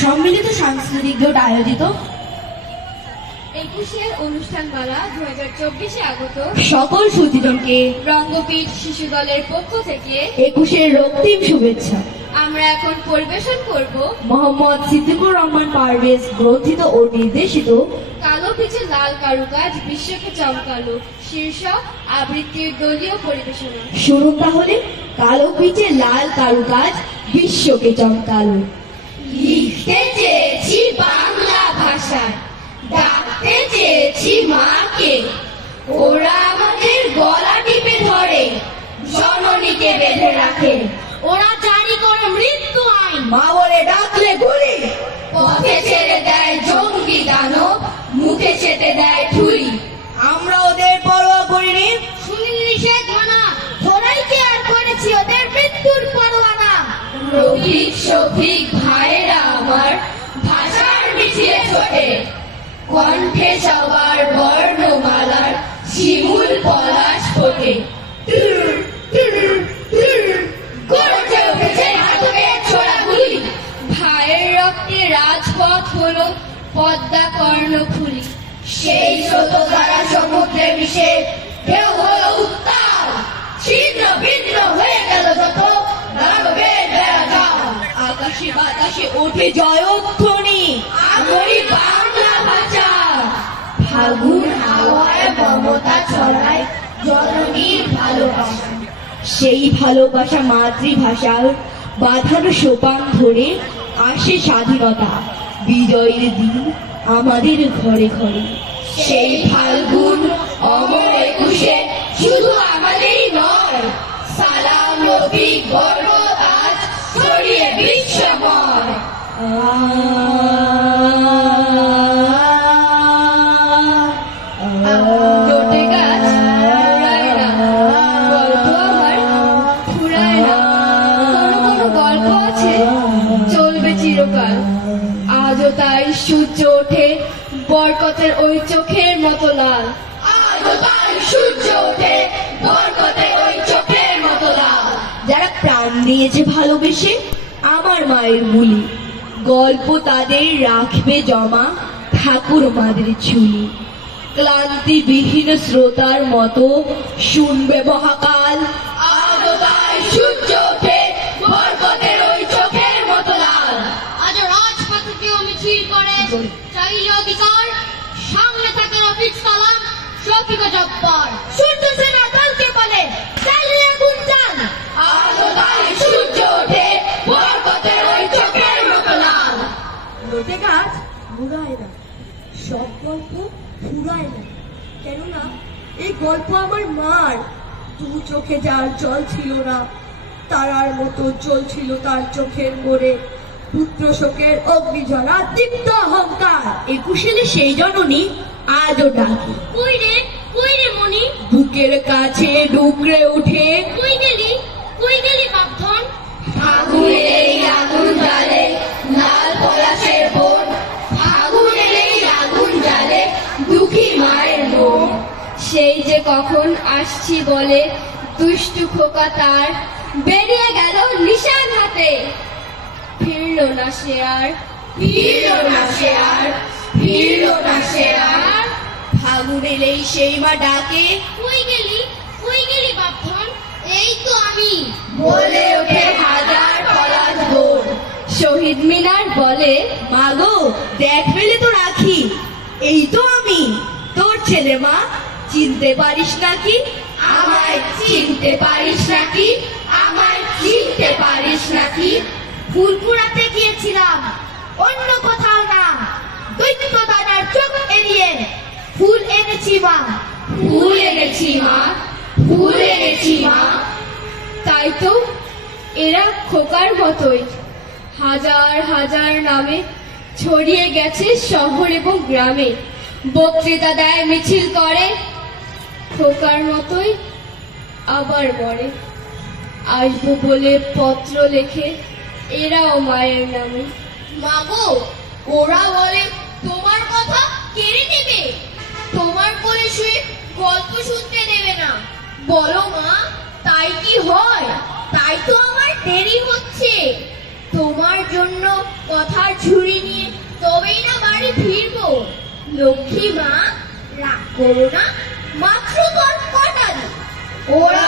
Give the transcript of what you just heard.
সম্মিলিত সাংস্কৃতিক জোট আয়োজিত 21-এর অনুষ্ঠানমালা 2024-এ আগত সকল সুধীজনকে রঙ্গপীঠ শিশু দলের পক্ষ থেকে 21-এর রক্তিম শুভেচ্ছা। আমরা এখন পরিবেশন করব মোহাম্মদ সিদ্দিকুর রহমান পারভেজ গ্রথিত ও নির্দেশিত কালো পিচে লাল কারুকাজ বিশ্বকে চমকালো শীর্ষক আবৃত্তির দলীয় পরিবেশনা। শুনুন তাহলে কালো পিচে লাল কারুকাজ বিশ্বকে চমকালো। লিখতে চেয়েছি বাংলা ভাষায়, ডাকতে চেয়েছি মাকে, ওরা আমাদের গলা টিপে ধরে, জননীকে বেঁধে রাখে। ওরা জারি করে মৃত্যু আইন, মা বলে ডাকলে গুলি, পথে ছেড়ে দেয় জঙ্গি দানব, মুখে চেতে দেয় ঠুলি। আমরা ওদের পরোয়া করিনি। শুনিনি নিষেধ মানা, ধরাই কে আর করেছি ওদের মৃত্যুর পরোয়ানা। রফিক শফিক ভাইরা আমার ভাষার মিছিলে ছোটে, কণ্ঠে সবার বর্ণমালার শিমুল পলাশ ফোটে। গর্জে উঠেছে নাটকের ছোড়াগুলি, ভাইয়ের রক্তে রাজপথ হলো পদ্মা কর্ণফুলি। সেই স্রোত দ্বারা সমুদ্রে মিশে ঢেউ হলো উত্তাল, ছিন্ন ভিন্ন হয়ে গেল যত দানবের বেড়াজাল। আকাশে বাতাসে ওঠে জয়ধ্বনি, আমরি বাংলা ভাষা, ফাগুন হাওয়ায় মমতা ছড়ায় জননীর ভালোবাসা। সেই ভালোবাসা মাতৃভাষার বাঁধানো সোপান ধরে আসে স্বাধীনতা বিজয়ের দিন আমাদের ঘরে ঘরে। সেই ফাল্গুন অমর 21-এ শুধু আমাদেরই নয়, সালাম রফিক গর্ব আজ ছড়িয়ে বিশ্বময়। লোটে গাছ ফুরায় না, গল্প আমার ফুরায় না। কোনো কোনো গল্প আছে চলবে চিরকাল, আজও তাই সূর্য ওঠে বরকতের ওই চোখের মতো লাল। আজও তাই সূর্য ওঠে বরকতের ওই চোখের মতো লাল। যারা প্রাণ দিয়েছে ভালোবেসে আমার মায়ের বুলি, গল্প তাদের রাখবে জমা ঠাকুর মাদের ঝুলি। ক্লান্তিবিহীন শ্রোতার মতো শুনবে মহাকাল। আজও তাই সূর্য ওঠে বরকতের ওই চোখের মতো লাল। আজও রাজপথে কেউ মিছিল করে চাইলে অধিকার, সামনে থাকে রফিক সালাম শফিক জব্বার, সূর্য সেনা দলকে বলে চাইলে আগুন চান। আজও তাই সূর্য ওঠে বরকতের ওই চোখের মতো লাল। লোটে গাছ মুড়ায় না, সব গল্প ফুরায় না, কেননা এই গল্প আমার মার। দু চোখে যার জল ছিল না, তারার মতো জ্বলছিল তার চোখের মোড়ে পুত্র শোকের অগ্নিঝরা দীপ্ত অহংকার। 21-এ সেই জননী আজও ডাকে, কই রে মনি, বুকের কাছে ডুকরে উঠে, কই গেলি বাপধন। ফাগুনের এই আগুন জ্বালে লাল পলাশের বোন, ফাগুনের এই আগুন জ্বালে দুঃখী মায়ের বোন। সেই যে কখন আসছি বলে দুষ্টু খোকা তার বেরিয়ে গেল নিশান হাতে, ফিরল না সে আর, ফিরল না সে আর, ফিরল না সে আর। ফাগুন এলেই সেই মা ডাকে, কই গেলি বাপধন। এই তো আমি, বলে ওঠে হাজার পলাশ বোন। শহীদ মিনার বলে মাগো দেখ ফেলে তো রাখি, এই তো আমি তোর ছেলে মা, চিনতে পারিস নাকি? আমায় চিনতে পারিস নাকি, আমায় চিনতে পারিস নাকি। ফুল কুড়াতে গিয়েছিলাম অন্য কোথাও না, দৈত্য দানার চোখ এড়িয়ে ফুল এনেছি মা, ফুল এনেছি মা, ফুল এনেছি মা। তাই তো এরা খোকার মতোই হাজার হাজার নামে ছড়িয়ে গেছে শহর এবং গ্রামে, বক্তৃতা দেয় মিছিল করে, খোকার মতোই আবার মরে। আসবো বলে পত্র লেখে এরাও মায়ের নামে। মাগো ওরা বলে তোমার কথা কেড়ে নেবে, তোমার কোলে শুয়ে গল্প শুনতে দেবে না। বলো মা তাই কি হয়? তাই তো আমার দেরি হচ্ছে। তোমার জন্য কথার ঝুড়ি নিয়ে তবেই না বাড়ি ফিরবো। লক্ষ্মী মা, রাগ করো না, মাত্র কটা দিন। ওরা